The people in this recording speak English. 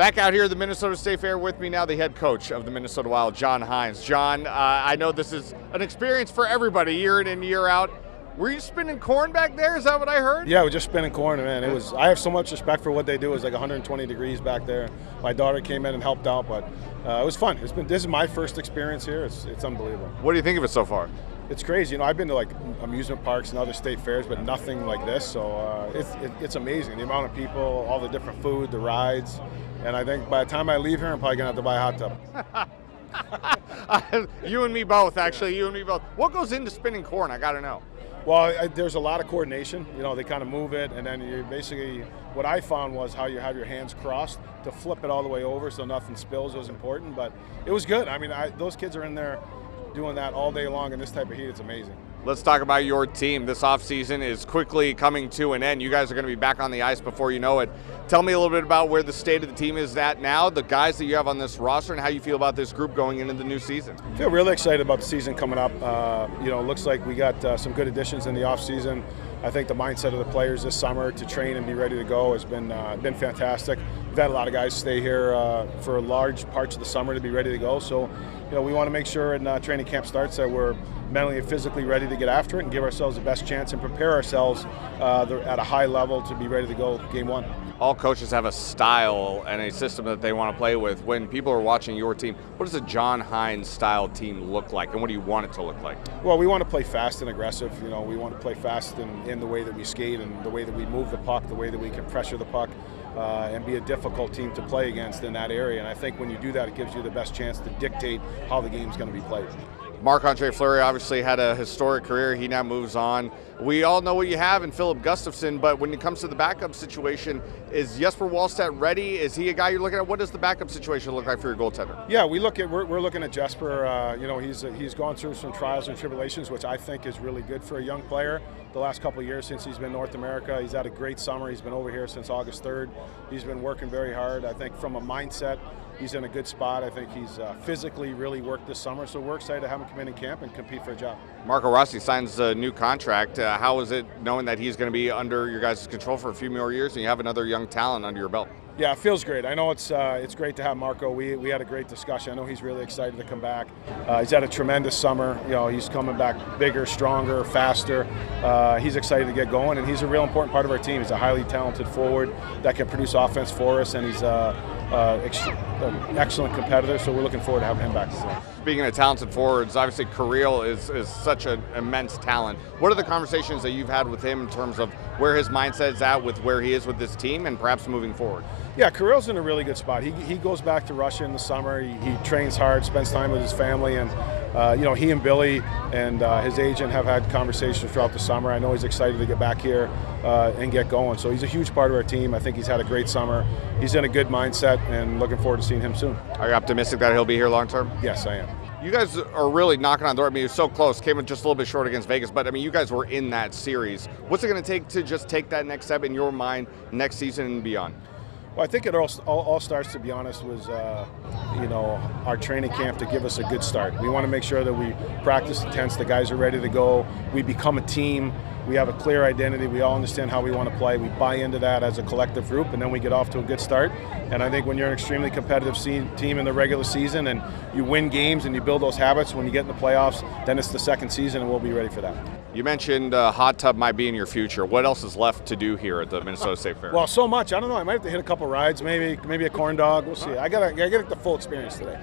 Back out here at the Minnesota State Fair with me now, the head coach of the Minnesota Wild, John Hynes. John, I know this is an experience for everybody, year in and year out. Were you spinning corn back there? Is that what I heard? Yeah, we're just spinning corn, man. I have so much respect for what they do. It was like 120 degrees back there. My daughter came in and helped out, but it was fun. This is my first experience here. It's unbelievable. What do you think of it so far? It's crazy. You know, I've been to like amusement parks and other state fairs, but nothing like this. So it's amazing. The amount of people, all the different food, the rides, and I think by the time I leave here, I'm probably gonna have to buy a hot tub. You and me both, actually. You and me both. What goes into spinning corn? I got to know. Well, there's a lot of coordination. You know, they kind of move it, and then you basically, what I found was how you have your hands crossed to flip it all the way over so nothing spills was important, but it was good. I mean, those kids are in there doing that all day long in this type of heat. It's amazing. Let's talk about your team. This offseason is quickly coming to an end. You guys are going to be back on the ice before you know it. Tell me a little bit about where the state of the team is at now, the guys that you have on this roster, and how you feel about this group going into the new season. I feel really excited about the season coming up. You know, it looks like we got some good additions in the offseason. I think the mindset of the players this summer to train and be ready to go has been fantastic. We've had a lot of guys stay here for large parts of the summer to be ready to go. So, you know, we want to make sure when training camp starts that we're mentally and physically ready to get after it and give ourselves the best chance and prepare ourselves at a high level to be ready to go game one. All coaches have a style and a system that they want to play with. When people are watching your team, what does a John Hynes style team look like, and what do you want it to look like? Well, we want to play fast and aggressive. You know, we want to play fast in the way that we skate and the way that we move the puck, the way that we can pressure the puck, and be a difficult team to play against in that area. And I think when you do that, it gives you the best chance to dictate how the game's going to be played. Marc-Andre Fleury obviously had a historic career. He now moves on. We all know what you have in Filip Gustavsson, but when it comes to the backup situation, is Jesper Wallstedt ready? Is he a guy you're looking at? What does the backup situation look like for your goaltender? Yeah, we're looking at Jesper. You know, he's gone through some trials and tribulations, which I think is really good for a young player. The last couple of years since he's been in North America, he's had a great summer. He's been over here since August 3rd. He's been working very hard. I think from a mindset, he's in a good spot. I think he's physically really worked this summer, so we're excited to have him come in and camp and compete for a job. Marco Rossi signs a new contract. How is it knowing that he's going to be under your guys' control for a few more years and you have another young talent under your belt? Yeah, it feels great. I know it's great to have Marco. We had a great discussion. I know he's really excited to come back. He's had a tremendous summer. You know, he's coming back bigger, stronger, faster. He's excited to get going, and he's a real important part of our team. He's a highly talented forward that can produce offense for us, and he's an excellent competitor, so we're looking forward to having him back. Speaking of talented forwards, obviously Kirill is such an immense talent. What are the conversations that you've had with him in terms of where his mindset is at with where he is with this team and perhaps moving forward? Yeah, Kirill's in a really good spot. He goes back to Russia in the summer. He trains hard, spends time with his family, and you know, he and Billy and his agent have had conversations throughout the summer. I know he's excited to get back here and get going. So he's a huge part of our team. I think he's had a great summer. He's in a good mindset, and looking forward to seeing him soon. Are you optimistic that he'll be here long term? Yes, I am. You guys are really knocking on the door. I mean, you're so close. Came in just a little bit short against Vegas, but I mean, you guys were in that series. What's it going to take to just take that next step in your mind next season and beyond? Well, I think it all starts, to be honest, was you know, our training camp to give us a good start. We want to make sure that we practice intense, the guys are ready to go, we become a team, we have a clear identity, we all understand how we want to play, we buy into that as a collective group, and then we get off to a good start. And I think when you're an extremely competitive team in the regular season and you win games and you build those habits, when you get in the playoffs, then it's the second season and we'll be ready for that. You mentioned hot tub might be in your future. What else is left to do here at the Minnesota State Fair? Well, so much. I don't know. I might have to hit a couple rides, maybe a corn dog. We'll see. I gotta get the full experience today.